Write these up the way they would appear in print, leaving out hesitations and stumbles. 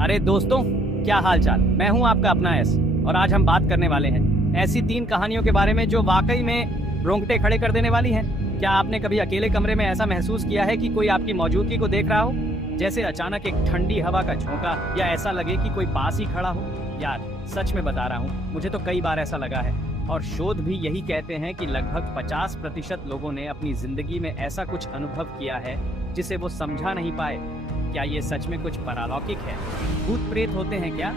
अरे दोस्तों, क्या हाल चाल। मैं हूं आपका अपना एस, और आज हम बात करने वाले हैं ऐसी 3 कहानियों के बारे में जो वाकई में रोंगटे खड़े कर देने वाली हैं। क्या आपने कभी अकेले कमरे में ऐसा महसूस किया है कि कोई आपकी मौजूदगी को देख रहा हो, जैसे अचानक एक ठंडी हवा का झोंका, या ऐसा लगे कि कोई पास ही खड़ा हो? यार सच में बता रहा हूँ, मुझे तो कई बार ऐसा लगा है, और शोध भी यही कहते हैं कि लगभग 50% लोगों ने अपनी जिंदगी में ऐसा कुछ अनुभव किया है जिसे वो समझा नहीं पाए। क्या ये सच में कुछ पारलौकिक है? भूत प्रेत होते हैं क्या?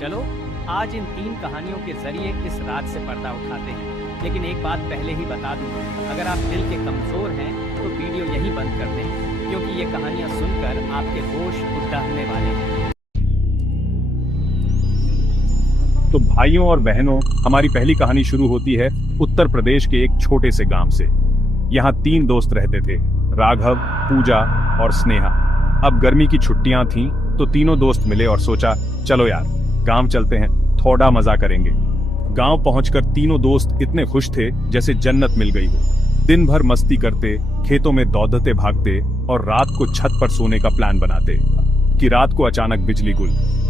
चलो आज इन 3 कहानियों के जरिए इस राज से पर्दा उठाते हैं। लेकिन एक बात पहले ही बता दूं, अगर आप दिल के कमजोर हैं तो वीडियो यहीं बंद कर दें, क्योंकि ये कहानियां सुनकर आपके होश उड़ने वाले हैं। तो भाइयों और बहनों, हमारी पहली कहानी शुरू होती है उत्तर प्रदेश के एक छोटे से गांव से। यहाँ 3 दोस्त रहते थे, राघव, पूजा और स्नेहा। अब गर्मी की छुट्टियां थीं, तो तीनों दोस्त मिले और सोचा, चलो यार गांव चलते हैं, थोड़ा मजा करेंगे। गांव पहुंचकर तीनों दोस्त इतने खुश थे जैसे जन्नत मिल गई हो। दिन भर मस्ती करते, खेतों में दौड़ते भागते और रात को छत पर सोने का प्लान बनाते कि रात को अचानक बिजली गुल,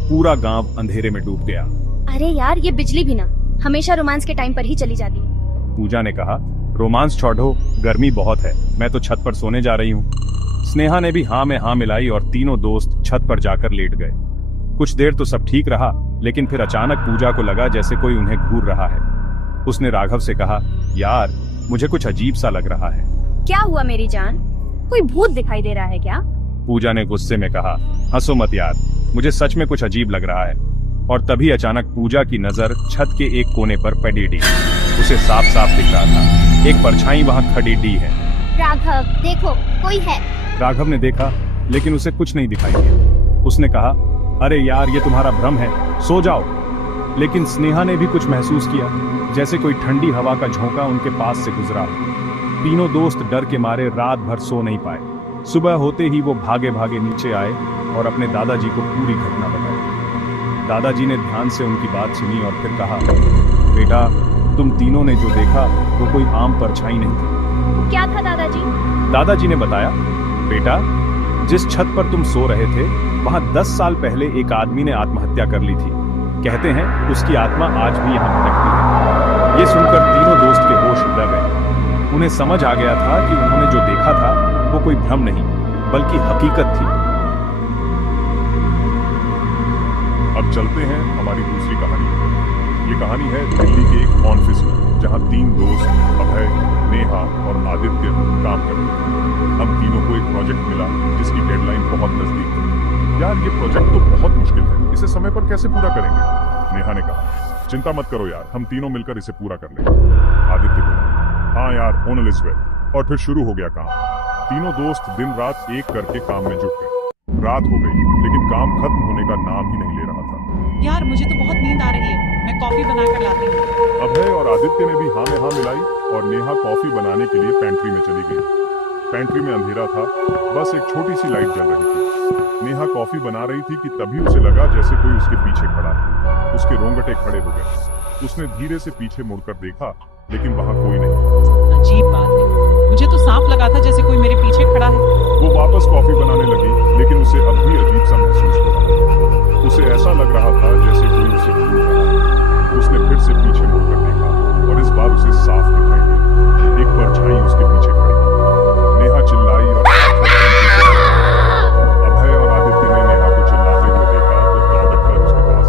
पूरा गांव अंधेरे में डूब गया। अरे यार, ये बिजली भी ना हमेशा रोमांस के टाइम पर ही चली जाती है। पूजा ने कहा, रोमांस छोड़ो, गर्मी बहुत है, मैं तो छत पर सोने जा रही हूँ। स्नेहा ने भी हाँ में हाँ मिलाई और तीनों दोस्त छत पर जाकर लेट गए। कुछ देर तो सब ठीक रहा, लेकिन फिर अचानक पूजा को लगा जैसे कोई उन्हें घूर रहा है। उसने राघव से कहा, यार मुझे कुछ अजीब सा लग रहा है। क्या हुआ मेरी जान, कोई भूत दिखाई दे रहा है क्या? पूजा ने गुस्से में कहा, हंसो मत यार, मुझे सच में कुछ अजीब लग रहा है। और तभी अचानक पूजा की नजर छत के एक कोने पर पड़ी डी। उसे साफ साफ दिख रहा था, एक परछाई वहां खड़ी डी है। राघव देखो, कोई है। राघव ने देखा, लेकिन उसे कुछ नहीं दिखाई दिया। उसने कहा, अरे यार ये तुम्हारा भ्रम है, सो जाओ। लेकिन स्नेहा ने भी कुछ महसूस किया, जैसे कोई ठंडी हवा का झोंका उनके पास से गुजरा। तीनों दोस्त डर के मारे रात भर सो नहीं पाए। सुबह होते ही वो भागे भागे नीचे आए और अपने दादाजी को पूरी घटना बताई। दादाजी ने ध्यान से उनकी बात सुनी और फिर कहा, बेटा तुम तीनों ने जो देखा वो कोई आम परछाई नहीं थी। क्या था दादाजी? दादाजी ने बताया, बेटा जिस छत पर तुम सो रहे थे वहां 10 साल पहले एक आदमी ने आत्महत्या कर ली थी। कहते हैं उसकी आत्मा आज भी यहाँ भटकती है। ये सुनकर तीनों दोस्त के होश उड़ गए। उन्हें समझ आ गया था कि उन्होंने जो देखा था वो कोई भ्रम नहीं बल्कि हकीकत थी। अब चलते हैं हमारी दूसरी कहानी पर। ये कहानी है दिल्ली के एक ऑफिस में, जहां 3 दोस्त अभय, नेहा और आदित्य काम करते थे। हम तीनों को एक प्रोजेक्ट मिला जिसकी डेडलाइन बहुत नजदीक थी। यार ये प्रोजेक्ट तो बहुत मुश्किल है, इसे समय पर कैसे पूरा करेंगे? नेहा ने कहा, चिंता मत करो यार, हम तीनों मिलकर इसे पूरा कर लेंगे। आदित्य बोला, हाँ यार ओन इज वेल। और फिर शुरू हो गया काम। तीनों दोस्त दिन रात एक करके काम में जुट गए। रात हो गई, लेकिन काम खत्म होने का नाम ही नहीं ले रहा था। यार मुझे तो बहुत नींद आ रही है, मैं कॉफी बनाकर लाती हूँ। अभय और आदित्य ने भी हाँ में हाँ मिलाई और नेहा कॉफी बनाने के लिए पेंट्री में चली गई। पेंट्री में अंधेरा था, बस एक छोटी सी लाइट जल रही थी। नेहा कॉफी बना रही थी कि तभी उसे लगा जैसे कोई उसके पीछे खड़ा है। उसके रोंगटे खड़े हो गए। उसने धीरे से पीछे मुड़कर देखा, लेकिन वहां कोई नहीं। अजीब बात है, मुझे तो साफ लगा था जैसे कोई मेरे पीछे खड़ा है। वो वापस कॉफी बनाने लगी, लेकिन उसे अब भी अजीब सा महसूस हो रहा। उसे ऐसा लग रहा था जैसे कोई उसे घूर रहा है। उसने फिर से पीछे मुड़कर देखा और इस बार उसे साफ दिखाई दिया, एक परछाई उसके पीछे खड़ी। नेहा चिल्लाई और अभय और आदित्य ने नेहा को चिल्लाते हुए देखा तो दौड़ कर उसके पास।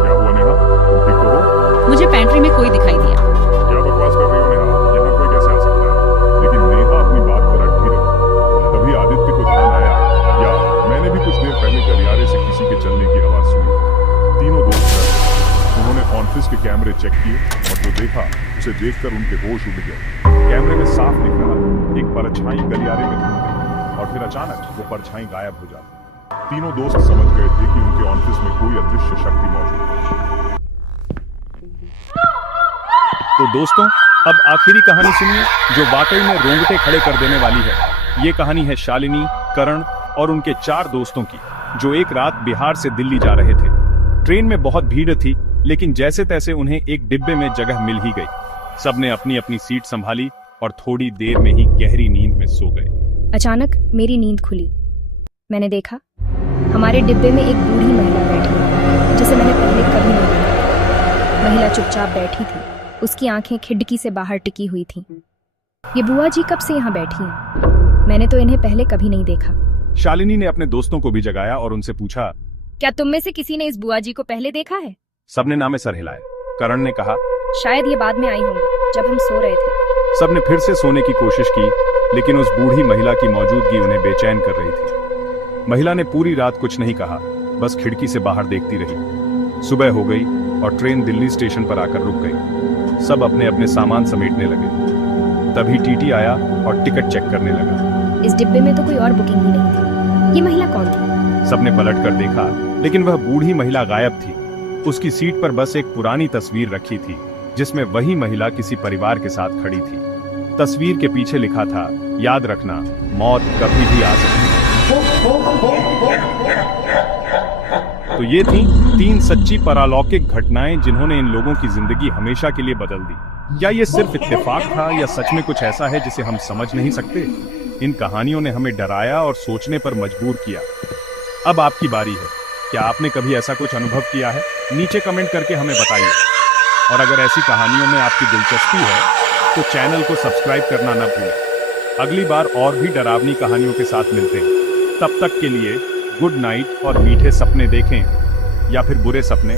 क्या हुआ नेहा, तुम ठीक तो हो? मुझे पेंट्री में कोई दिखाई दिया। क्या बकवास कर रही हो नेहा, यहाँ कोई कैसे आ सकता है? लेकिन नेहा अपनी बात पर अटकी रही। तभी आदित्य को ध्यान आया, यार मैंने भी कुछ देर पहले गलियारे से किसी के चलने की आवाज सुनी। तीनों दोस्त डर गए। उन्होंने ऑफिस के कैमरे चेक किए और जो देखा उसे देखकर उनके होश उड़ गए। कैमरे में साफ दिख रहा, एक परछाई गलियारे में घूम गई और फिर अचानक वो परछाई गायब हो जाती। तीनों दोस्त समझ गए थे कि उनके ऑफिस में कोई अदृश्य शक्ति मौजूद है। तो दोस्तों, अब आखिरी कहानी सुनिए जो वाकई में रोंगटे खड़े कर देने वाली है। ये कहानी है शालिनी, करण और उनके 4 दोस्तों की, जो एक रात बिहार से दिल्ली जा रहे थे। ट्रेन में बहुत भीड़ थी, लेकिन जैसे तैसे उन्हें एक डिब्बे में जगह मिल ही गई। सबने अपनी अपनी सीट संभाली और थोड़ी देर में ही गहरी नींद में सो गए। अचानक मेरी नींद खुली। मैंने देखा हमारे डिब्बे में एक बूढ़ी महिला बैठी है जिसे मैंने पहले कभी नहीं देखा। महिला चुपचाप बैठी थी, उसकी आंखें खिड़की से बाहर टिकी हुई थीं। ये बुआ जी कब से यहाँ बैठी हैं? मैंने तो इन्हें पहले कभी नहीं देखा। शालिनी ने अपने दोस्तों को भी जगाया और उनसे पूछा। क्या तुम में से किसी ने इस बुआ जी को पहले देखा है? सबने नामे सर हिलाए। करण ने कहा, शायद ये बाद में आई होंगी जब हम सो रहे थे। सबने फिर से सोने की कोशिश की, लेकिन उस बूढ़ी महिला की मौजूदगी उन्हें बेचैन कर रही थी। महिला ने पूरी रात कुछ नहीं कहा, बस खिड़की से बाहर देखती रही। सुबह हो गई और ट्रेन दिल्ली स्टेशन पर आकर रुक गई। सब अपने अपने सामान समेटने लगे। तभी टीटी आया और टिकट चेक करने लगा। इस डिब्बे में तो कोई और बुकिंग ही नहीं थी। ये महिला कौन थी? सबने पलट कर देखा, लेकिन वह बूढ़ी महिला गायब थी। उसकी सीट पर बस एक पुरानी तस्वीर रखी थी, जिसमें वही महिला किसी परिवार के साथ खड़ी थी। तस्वीर के पीछे लिखा था, याद रखना, मौत कभी भी आ सकती है। तो ये थी 3 सच्ची परालौकिक घटनाएं जिन्होंने इन लोगों की जिंदगी हमेशा के लिए बदल दी। क्या ये सिर्फ इत्तेफाक था या सच में कुछ ऐसा है जिसे हम समझ नहीं सकते? इन कहानियों ने हमें डराया और सोचने पर मजबूर किया। अब आपकी बारी है। क्या आपने कभी ऐसा कुछ अनुभव किया है? नीचे कमेंट करके हमें बताइए। और अगर ऐसी कहानियों में आपकी दिलचस्पी है तो चैनल को सब्सक्राइब करना न भूलें। अगली बार और भी डरावनी कहानियों के साथ मिलते हैं। तब तक के लिए गुड नाइट और मीठे सपने देखें, या फिर बुरे सपने।